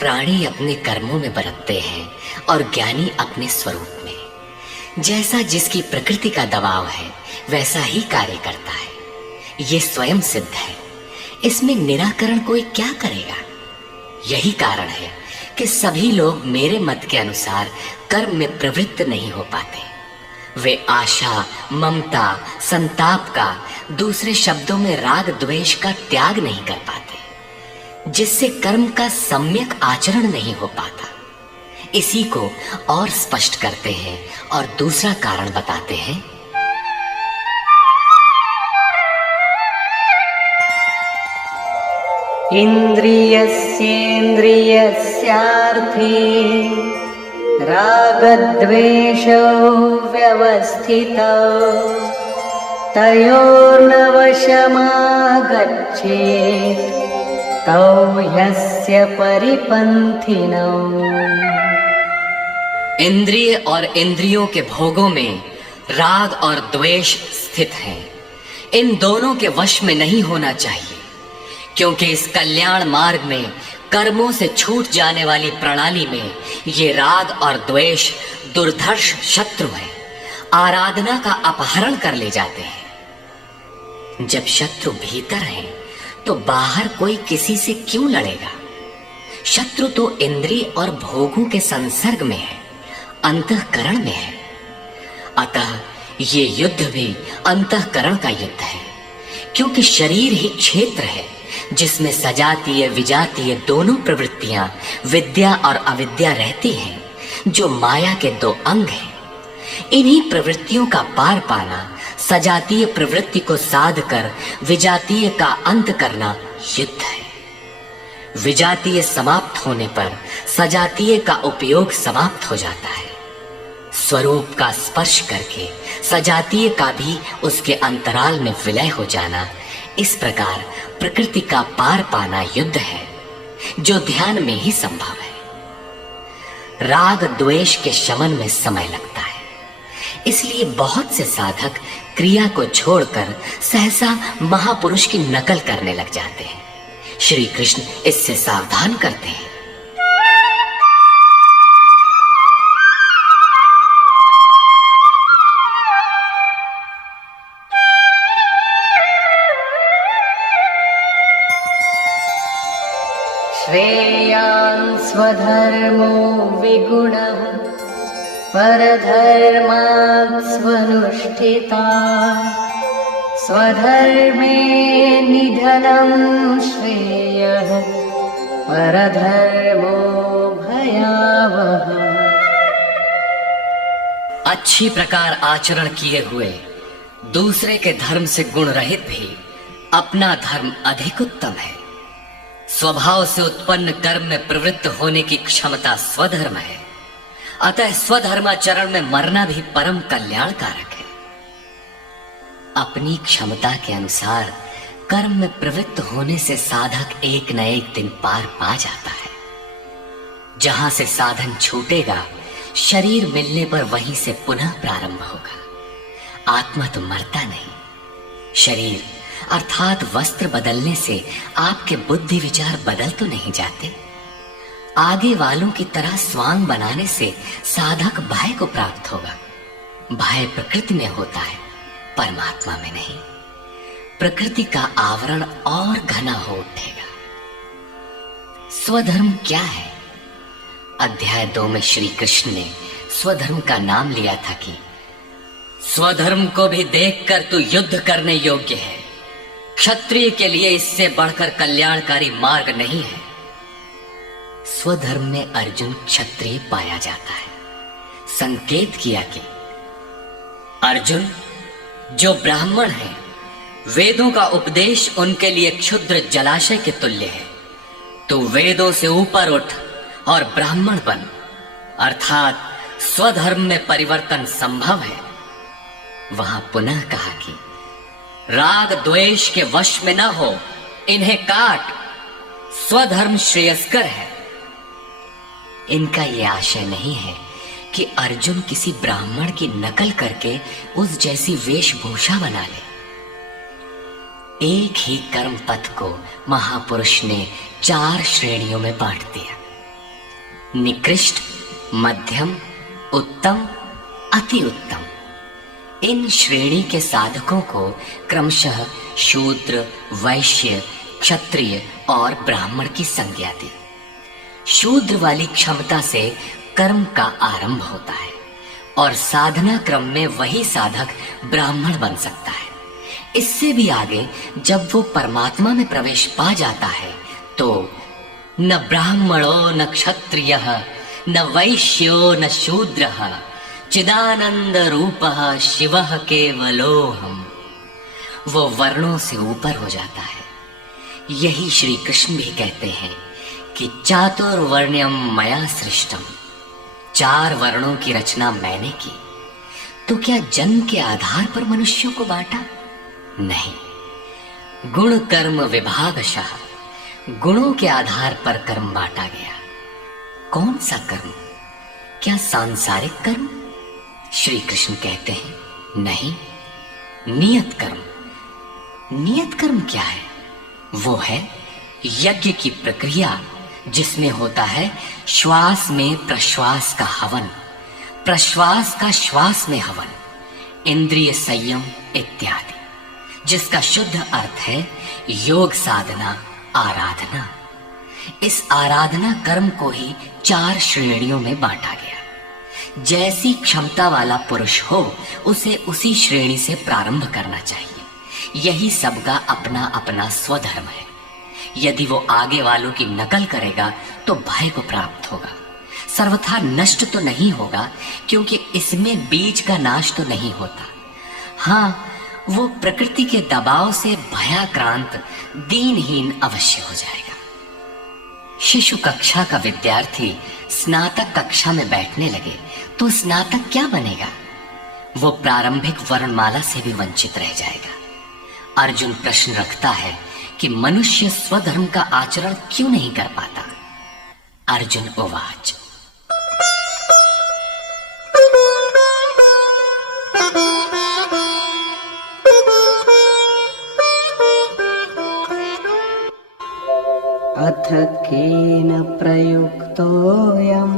प्राणी अपने कर्मों में बरतते हैं और ज्ञानी अपने स्वरूप में। जैसा जिसकी प्रकृति का दबाव है वैसा ही कार्य करता है, ये स्वयं सिद्ध है। इसमें निराकरण कोई क्या करेगा? यही कारण है कि सभी लोग मेरे मत के अनुसार कर्म में प्रवृत्त नहीं हो पाते। वे आशा, ममता, संताप का, दूसरे शब्दों में राग द्वेष का त्याग नहीं कर पाते, जिससे कर्म का सम्यक आचरण नहीं हो पाता। इसी को और स्पष्ट करते हैं और दूसरा कारण बताते हैं। इंद्रियस्येन्द्रियस्यार्थे रागद्वेषौ व्यवस्थितौ तयोर्न वशमागच्छेत् तौ ह्यस्य परिपन्थिनौ। इंद्रिय और इंद्रियों के भोगों में राग और द्वेष स्थित हैं। इन दोनों के वश में नहीं होना चाहिए, क्योंकि इस कल्याण मार्ग में कर्मों से छूट जाने वाली प्रणाली में ये राग और द्वेष दुर्धर्ष शत्रु है, आराधना का अपहरण कर ले जाते हैं। जब शत्रु भीतर है तो बाहर कोई किसी से क्यों लड़ेगा? शत्रु तो इंद्रिय और भोगों के संसर्ग में है, अंतःकरण में है। अतः ये युद्ध भी अंतःकरण का युद्ध है, क्योंकि शरीर ही क्षेत्र है जिसमें सजातीय विजातीय दोनों प्रवृत्तियां, विद्या और अविद्या रहती हैं, जो माया के दो अंग हैं। इन्हीं प्रवृत्तियों का पार पाना, सजातीय प्रवृत्ति को साध कर विजातीय का अंत करना युद्ध है। विजातीय समाप्त होने पर सजातीय का उपयोग समाप्त हो जाता है। स्वरूप का स्पर्श करके सजातीय का भी उसके अंतराल में विलय हो जाना, इस प्रकार प्रकृति का पार पाना युद्ध है, जो ध्यान में ही संभव है। राग द्वेष के शमन में समय लगता है, इसलिए बहुत से साधक क्रिया को छोड़कर सहसा महापुरुष की नकल करने लग जाते हैं। श्री कृष्ण इससे सावधान करते हैं। श्रेयान् स्वधर्मो विगुणः परधर्मात् स्वनुष्ठिता स्वधर्मे निधनं श्रेयः परधर्मो भयावहः। अच्छी प्रकार आचरण किए हुए दूसरे के धर्म से गुण रहित भी अपना धर्म अधिक उत्तम है। स्वभाव से उत्पन्न कर्म में प्रवृत्त होने की क्षमता स्वधर्म है, अतः स्वधर्माचरण में मरना भी परम कल्याणकारक है। अपनी क्षमता के अनुसार कर्म में प्रवृत्त होने से साधक एक न एक दिन पार पा जाता है। जहां से साधन छूटेगा, शरीर मिलने पर वहीं से पुनः प्रारंभ होगा। आत्मा तो मरता नहीं। शरीर अर्थात वस्त्र बदलने से आपके बुद्धि विचार बदल तो नहीं जाते। आगे वालों की तरह स्वांग बनाने से साधक भय को प्राप्त होगा। भय प्रकृति में होता है, परमात्मा में नहीं। प्रकृति का आवरण और घना हो उठेगा। स्वधर्म क्या है? अध्याय 2 में श्री कृष्ण ने स्वधर्म का नाम लिया था कि स्वधर्म को भी देखकर तू युद्ध करने योग्य है। क्षत्रिय के लिए इससे बढ़कर कल्याणकारी मार्ग नहीं है। स्वधर्म में अर्जुन क्षत्रिय पाया जाता है। संकेत किया कि अर्जुन, जो ब्राह्मण है, वेदों का उपदेश उनके लिए क्षुद्र जलाशय के तुल्य है। तो वेदों से ऊपर उठ और ब्राह्मण बन, अर्थात स्वधर्म में परिवर्तन संभव है। वहां पुनः कहा कि राग द्वेष के वश में न हो, इन्हें काट, स्वधर्म श्रेयस्कर है। इनका यह आशय नहीं है कि अर्जुन किसी ब्राह्मण की नकल करके उस जैसी वेशभूषा बना ले। एक ही कर्म पथ को महापुरुष ने 4 श्रेणियों में बांट दिया। निकृष्ट, मध्यम, उत्तम, अति उत्तम। इन श्रेणी के साधकों को क्रमशः शूद्र, वैश्य, क्षत्रिय और ब्राह्मण की संज्ञा दी। शूद्र वाली क्षमता से कर्म का आरंभ होता है और साधना क्रम में वही साधक ब्राह्मण बन सकता है। इससे भी आगे जब वो परमात्मा में प्रवेश पा जाता है तो न ब्राह्मणो न क्षत्रियः न वैश्यो न शूद्रः चिदानंद रूपः शिवः केवलोऽहम्, वो वर्णों से ऊपर हो जाता है। यही श्री कृष्ण भी कहते हैं कि चातुर्वर्ण्यम मया सृष्टम, 4 वर्णों की रचना मैंने की। तो क्या जन्म के आधार पर मनुष्यों को बांटा? नहीं, गुण कर्म विभागशः, गुणों के आधार पर कर्म बांटा गया। कौन सा कर्म? क्या सांसारिक कर्म? श्री कृष्ण कहते हैं नहीं, नियत कर्म। नियत कर्म क्या है? वो है यज्ञ की प्रक्रिया जिसमें होता है श्वास में प्रश्वास का हवन, प्रश्वास का श्वास में हवन, इंद्रिय संयम इत्यादि, जिसका शुद्ध अर्थ है योग साधना, आराधना। इस आराधना कर्म को ही 4 श्रेणियों में बांटा गया। जैसी क्षमता वाला पुरुष हो उसे उसी श्रेणी से प्रारंभ करना चाहिए। यही सबका अपना अपना स्वधर्म है। यदि वो आगे वालों की नकल करेगा तो भय को प्राप्त होगा, सर्वथा नष्ट तो नहीं होगा, क्योंकि इसमें बीज का नाश तो नहीं होता। हाँ, वो प्रकृति के दबाव से भयाक्रांत, दीनहीन अवश्य हो जाएगा। शिशु कक्षा का विद्यार्थी स्नातक कक्षा में बैठने लगे तो स्नातक क्या बनेगा? वो प्रारंभिक वर्णमाला से भी वंचित रह जाएगा। अर्जुन प्रश्न रखता है कि मनुष्य स्वधर्म का आचरण क्यों नहीं कर पाता? अर्जुन उवाच, अथ केन प्रयुक्तोऽयं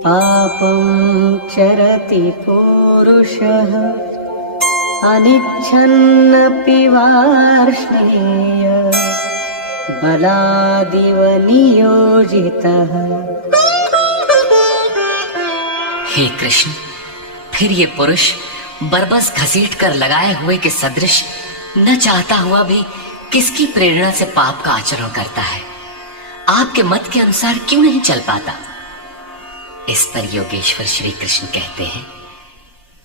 पापं चरति पुरुषः अनिच्छन्नपि वार्ष्णेय बलादिव नियोजितः। हे कृष्ण, फिर ये पुरुष बरबस घसीट कर लगाए हुए के सदृश न चाहता हुआ भी किसकी प्रेरणा से पाप का आचरण करता है? आपके मत के अनुसार क्यों नहीं चल पाता? इस पर योगेश्वर श्री कृष्ण कहते हैं,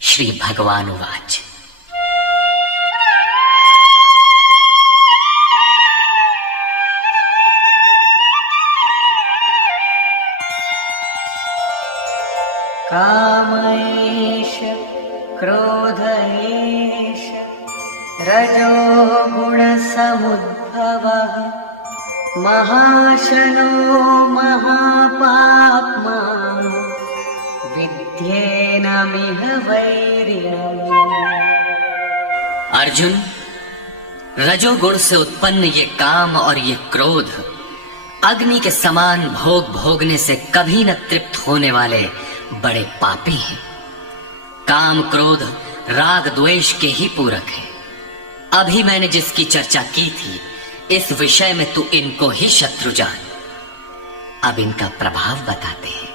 श्री भगवान उवाच, काम एष क्रोध एष रजो गुणसमुद्भवः महाशनो महापाप्मा विद्येनमिह वैरिणम्। अर्जुन, रजोगुण से उत्पन्न ये काम और ये क्रोध अग्नि के समान भोग भोगने से कभी न तृप्त होने वाले बड़े पापी हैं। काम क्रोध राग द्वेष के ही पूरक है। अभी मैंने जिसकी चर्चा की थी, इस विषय में तू इनको ही शत्रु जान। अब इनका प्रभाव बताते हैं।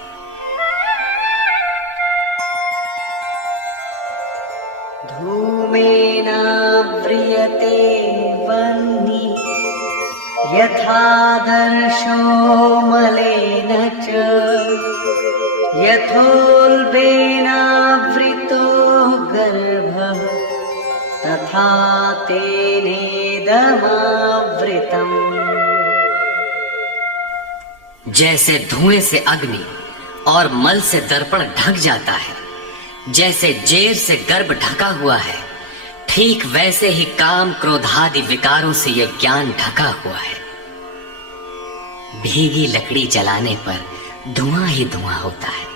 धूमेन व्रियते वह्निः यथादर्शो मलेन च यथोल्बेनावृतो गर्भः तथा तेनेदमावृतम्। जैसे धुएं से अग्नि और मल से दर्पण ढक जाता है, जैसे जेर से गर्भ ढका हुआ है, ठीक वैसे ही काम क्रोधादि विकारों से यह ज्ञान ढका हुआ है। भीगी लकड़ी जलाने पर धुआं ही धुआं होता है।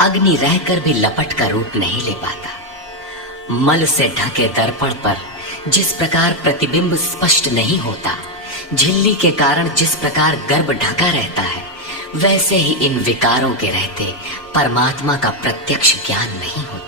अग्नि रहकर भी लपट का रूप नहीं ले पाता। मल से ढके दर्पण पर जिस प्रकार प्रतिबिंब स्पष्ट नहीं होता, झिल्ली के कारण जिस प्रकार गर्भ ढका रहता है, वैसे ही इन विकारों के रहते परमात्मा का प्रत्यक्ष ज्ञान नहीं होता।